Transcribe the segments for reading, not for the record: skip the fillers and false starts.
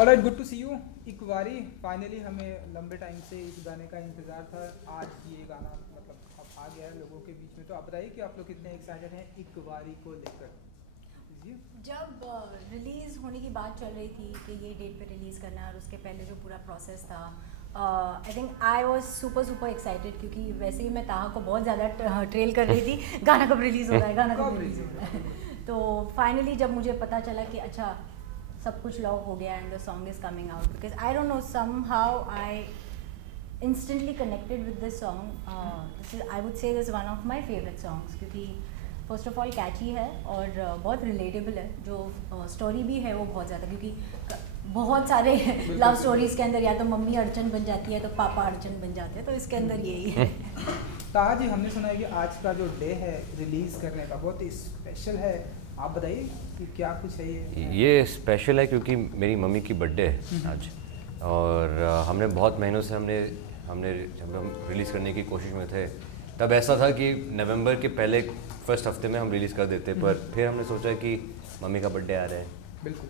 Alright, good to see you. एक बारी finally हमें लंबे टाइम से इस गाने का इंतज़ार था। आज ये गाना मतलब अब आ गया है लोगों के बीच में। तो आप बताइए कि आप लोग कितने एक्साइटेड हैं एक बारी को लेकर। जी जब रिलीज़ होने की बात चल रही थी कि ये डेट पे रिलीज़ करना है और उसके पहले जो पूरा प्रोसेस था, I think I was super excited क्योंकि वैसे ही मैं ताहा को बहुत ज़्यादा ट्रेल कर रही थी गाना कब रिलीज़ हो रहा है, गाना कब रिलीज़ हो रहा है। तो फाइनली जब मुझे पता चला कि अच्छा सब कुछ लॉक हो गया and the song is coming out, because I don't know somehow I instantly connected with this song. This is, I would say, this is one of my favorite songs क्योंकि फर्स्ट ऑफ ऑल कैची है और बहुत relatable है। जो story भी है वो बहुत ज़्यादा, क्योंकि बहुत सारे लव स्टोरीज़ के अंदर या तो मम्मी अड़चन बन जाती है तो पापा अड़चन बन जाते हैं, तो इसके अंदर यही है। ताहा जी, हमने सुना है कि आज का जो डे है रिलीज़ करने का बहुत ही स्पेशल है। आप बताइए कि क्या कुछ है ये स्पेशल है क्योंकि मेरी मम्मी की बर्थडे है आज, और हमने बहुत महीनों से हमने जब हम रिलीज़ करने की कोशिश में थे तब ऐसा था कि नवंबर के पहले फर्स्ट हफ्ते में हम रिलीज़ कर देते, पर फिर हमने सोचा कि मम्मी का बर्थडे आ रहा है,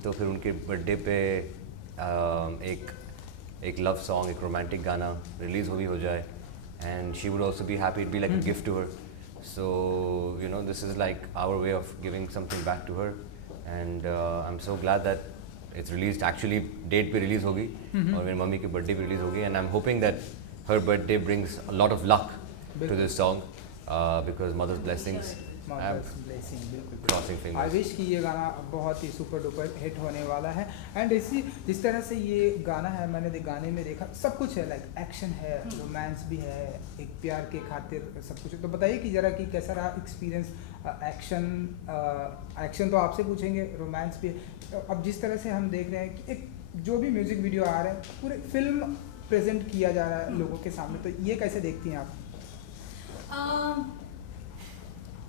तो फिर उनके बर्थडे पे एक लव सॉन्ग, एक रोमांटिक गाना रिलीज़ हो जाए, and she would also be happy, it be like a gift to her. So, you know, this is like our way of giving something back to her, and I'm so glad that it's released. Actually, date पे release होगी और मेरी mummy की birthday पे release होगी, and I'm hoping that her birthday brings a lot of luck to this song, because mother's blessings. Crossing fingers. I wish कि ये गाना बहुत ही सुपर डुपर हिट होने वाला है। एंड इसी जिस तरह से ये गाना है, मैंने गाने में देखा सब कुछ है, लाइक एक्शन है, रोमांस भी है, एक प्यार के खातिर सब कुछ है। तो बताइए कि ज़रा कि कैसा रहा एक्सपीरियंस। एक्शन तो आपसे पूछेंगे, रोमांस भी। अब जिस तरह से हम देख रहे हैं कि एक जो भी म्यूज़िक वीडियो आ रहे हैं पूरे फिल्म प्रेजेंट किया जा रहा है लोगों के सामने, तो ये कैसे देखती हैं आप?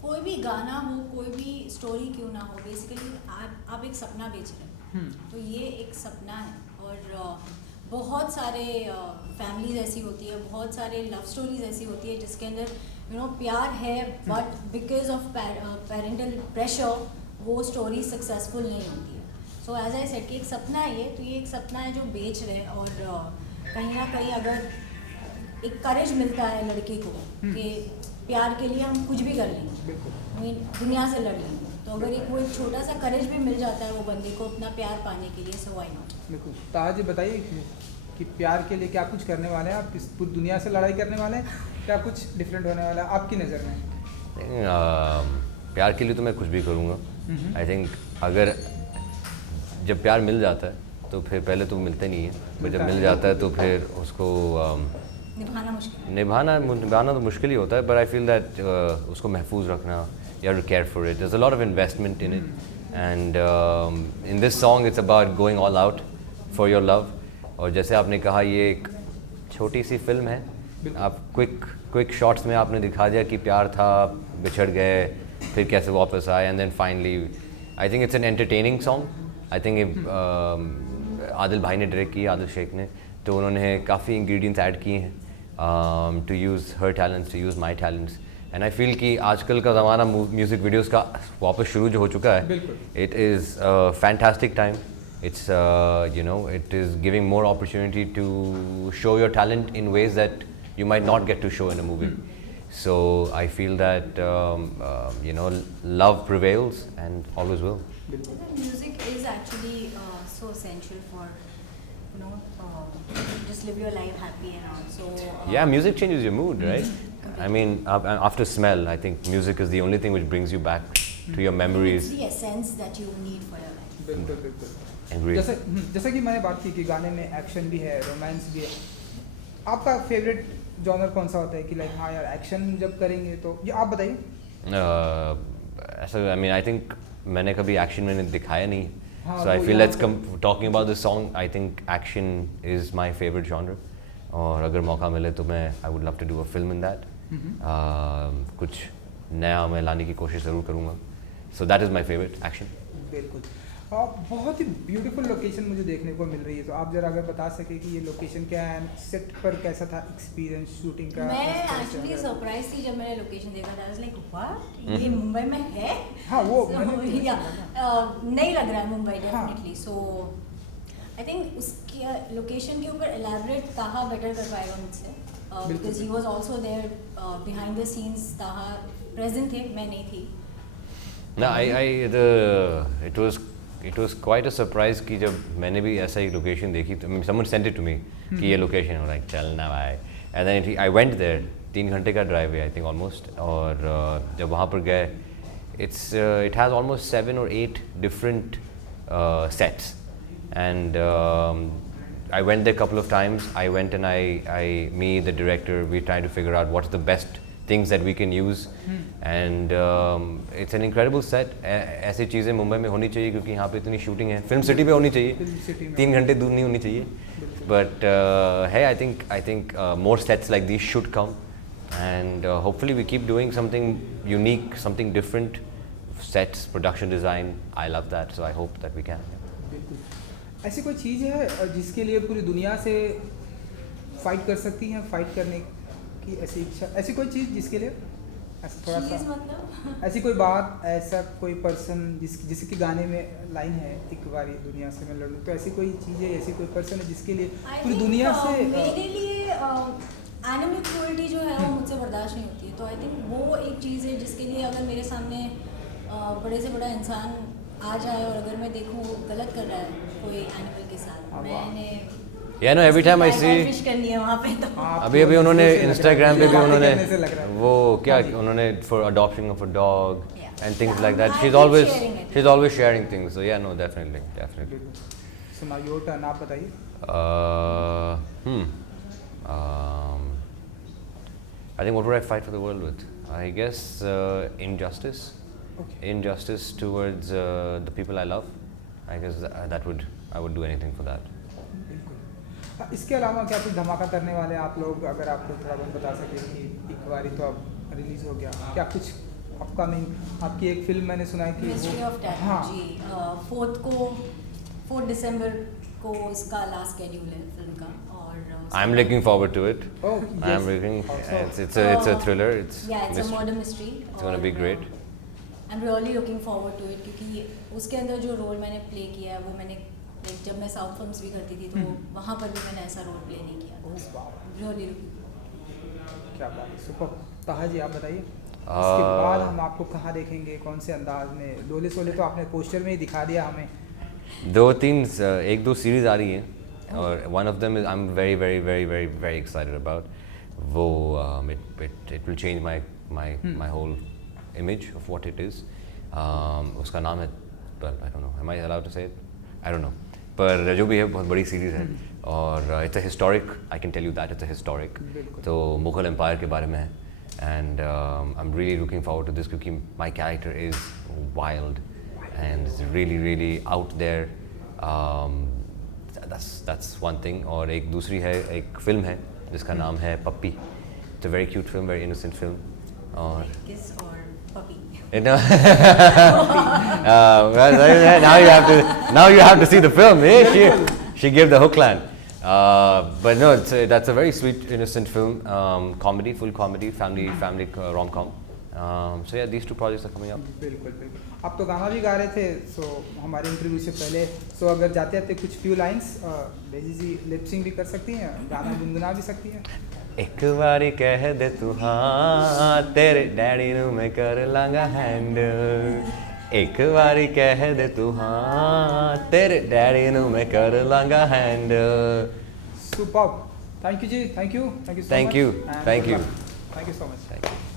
कोई भी गाना हो, कोई भी स्टोरी क्यों ना हो, बेसिकली आप एक सपना बेच रहे हैं, तो ये एक सपना है। और बहुत सारे फैमिलीज ऐसी होती है, बहुत सारे लव स्टोरीज ऐसी होती है जिसके अंदर प्यार है, but because of parental pressure वो स्टोरी सक्सेसफुल नहीं होती है। सो एज आई सेड कि एक सपना है ये, तो ये एक सपना है जो बेच रहे हैं। और कहीं ना कहीं अगर एक करेज मिलता है लड़के को कि प्यार के लिए हम कुछ भी कर लेंगे, दुनिया से लड़ लेंगे, तो अगर वो एक छोटा सा करेज भी मिल जाता है वो बंदे को अपना प्यार पाने के लिए, सो व्हाई नॉट। बिल्कुल। ताहा जी बताइए कि प्यार के लिए क्या कुछ करने वाले हैं आप? पूरी दुनिया से लड़ाई करने वाले हैं, क्या कुछ डिफरेंट होने वाला है आपकी नज़र में? प्यार के लिए तो मैं कुछ भी करूँगा। आई थिंक अगर जब प्यार मिल जाता है तो फिर पहले तो मिलता नहीं है, पर जब मिल जाता है तो फिर उसको निभाना तो मुश्किल ही होता है, बट आई फील दैट उसको महफूज रखना, you have to care for it, there is a lot of investment in it, and in this song it's about going all out for your love. और जैसे आपने कहा ये एक छोटी सी फिल्म है, आप क्विक शॉट्स में आपने दिखा दिया कि प्यार था, बिछड़ गए, फिर कैसे वापस आए, and then finally I think it's an entertaining song. I think Adil भाई ने डायरेक्ट किया, आदिल शेख ने, तो उन्होंने काफ़ी इंग्रेडिएंट्स ऐड किए हैं to use her talents, to use my talents, and I feel कि आजकल का ज़माना म्यूज़िक वीडियोस का वापस शुरू जो हो चुका है, it is a fantastic time. It's you know, it is giving more opportunity to show your talent in ways that you might not get to show in a movie. So I feel that you know, love prevails and always will. Music is actually so essential for just live your life happy and all. So yeah, music changes your mood, right? I mean, after Smell, I think music is the only thing which brings you back to your memories. It's the essence that you need for your life. बिल्कुल। Agree. जैसे कि मैंने बात की कि गाने में action भी है, रोमांस भी है, आपका फेवरेट जॉनर कौन सा होता है कि लाइक हाँ यार एक्शन जब करेंगे तो ये आप बताइए। ऐसा I mean, I think मैंने कभी एक्शन मैंने दिखाया नहीं, so I feel let's come talking about this song. I think action is my favorite genre, और अगर मौका मिले तो मैं I would love to do a film in that. कुछ नया मैं लाने की कोशिश ज़रूर करूँगा, so that is my favorite action. बिल्कुल। बहुत ही ब्यूटीफुल लोकेशन मुझे देखने को मिल रही है, तो आप जरा अगर बता सके कि ये लोकेशन क्या है, सेट पर कैसा था एक्सपीरियंस शूटिंग का? मैं एक्चुअली सरप्राइज थी जब मैंने लोकेशन देखा था, I was like व्हाट, ये मुंबई में है? हाँ वो नहीं लग रहा है Mumbai definitely. So I think उसकी लोकेशन के ऊपर एलैबोरेट ताहा बेटर कर पाएगा मुझसे because he was also there behind the scenes Taha present थे, मैं नहीं थी. No, it was quite a surprise कि जब मैंने भी ऐसा एक लोकेशन देखी तो someone sent it to me कि ये लोकेशन है, like चल ना भाई, and then I went there. 3 घंटे का ड्राइव है आई थिंक ऑलमोस्ट, और जब वहाँ पर गए it has almost 7 or 8 different sets, and I went there a couple of times. I went and me, the director, we tried to figure out what's the best things that we can use, and it's an incredible set. ऐसी चीज़ें मुंबई में होनी चाहिए क्योंकि यहाँ पे इतनी shooting है, फिल्म सिटी पे होनी चाहिए, 3 घंटे दूर नहीं होनी चाहिए. But hey, I think more sets like these should come, and hopefully we keep doing something unique, something different. Sets, production design, I love that, so I hope that we can. बिल्कुल. ऐसी कोई चीज़ है जिसके लिए पूरी दुनिया से fight कर सकती हैं, फाइट करने की ऐसी इच्छा, ऐसी कोई चीज़ जिसके लिए ऐसा थोड़ा चीज़ सा मतलब ऐसी कोई बात, ऐसा कोई पर्सन जिसके गाने में लाइन है एक बारी दुनिया से मैं लड़ूं, तो ऐसी कोई चीज़ है, ऐसी कोई पर्सन है जिसके लिए I पूरी think, दुनिया से मेरे लिए एनिमल क्रूएल्टी जो है वो मुझसे बर्दाश्त नहीं होती है. तो आई थिंक वो एक चीज़ है जिसके लिए अगर मेरे सामने बड़े से बड़ा इंसान आ जाए और अगर मैं देखूँ वो गलत कर रहा है कोई एनिमल के साथ, मैंने Yeah, no, every time I see. Wish करनी है वहाँ पे. तो अभी उन्होंने इंस्टाग्राम पे भी बातें उन्होंने करने से लग रहा है. वो क्या हाँ जी. उन्होंने for adoption of a dog Yeah. and things Yeah, like that. I She's keep always sharing it. she's always sharing things. So yeah, no, definitely. So now your turn, आप बताइए. I think what would I fight for the world with? I guess injustice. Okay. Injustice towards the people I love. I guess I would do anything for that. बिल्कुल. इसके अलावा क्या कुछ धमाका करने वाले आप लोग, अगर आपको थोड़ा बहुत बता सकें कि एक बारी तो अब रिलीज हो गया, क्या कुछ अपकमिंग आपकी एक फिल्म मैंने सुना है कि मिस्ट्री ऑफ टैटू हाँ जी 4 दिसंबर को इसका लास्ट शेड्यूल है फिल्म का. और I'm looking forward to it. Oh, I'm yes. looking. Also. It's a thriller. It's a murder mystery. It's going to be great. I'm really looking forward to it क्योंकि उसके अंदर जो role मैंने play किया है वो मैंने जब मैं साउथ फिल्म्स भी करती थी तो वहाँ पर भी मैंने ऐसा रोल प्ले नहीं किया. Really क्या बात है, सुपर. ताहा जी आप बताइए, इसके बाद हम आपको कहाँ देखेंगे, कौन से अंदाज में? डोले सोले तो आपने पोस्टर में ही दिखा दिया हमें. 1-2 सीरीज आ रही हैं और one of them is I'm very excited about. वो it will change my whole image of what it is. उसका नाम है, well I don't know, am I allowed to say it? I don't know. पर जो भी है बहुत बड़ी सीरीज़ है और it's a historic, I can tell you that it's a historic. तो मुगल एम्पायर के बारे में है and I'm really looking forward to this क्योंकि my character is wild and it's really out there. That's one thing. और एक दूसरी है, एक फिल्म है जिसका नाम है पप्पी. It's a very cute film, very innocent film. और kiss or puppy. well, now you have to see the film. She gave the hookland. But no, that's a very sweet, innocent film. Comedy, full comedy, family rom-com. So yeah, these 2 projects are coming up. बिल्कुल. आप तो गाना भी गा रहे थे, सो हमारे interview से पहले, सो अगर जाते जाते कुछ फ्यू लाइंस बेजी जी लिपसिंग भी कर सकती हैं, गाना गुनगुना भी सकती हैं. एक बारी कह दे तू हाँ, तेरे डैडी नू मैं कर लांगा हैंडल. एक बारी कह दे तू हाँ, तेरे डैडी नू मैं कर लांगा handle. Super. Thank you ji, thank you so much. Thank you so much. Thank you so much. Thank you.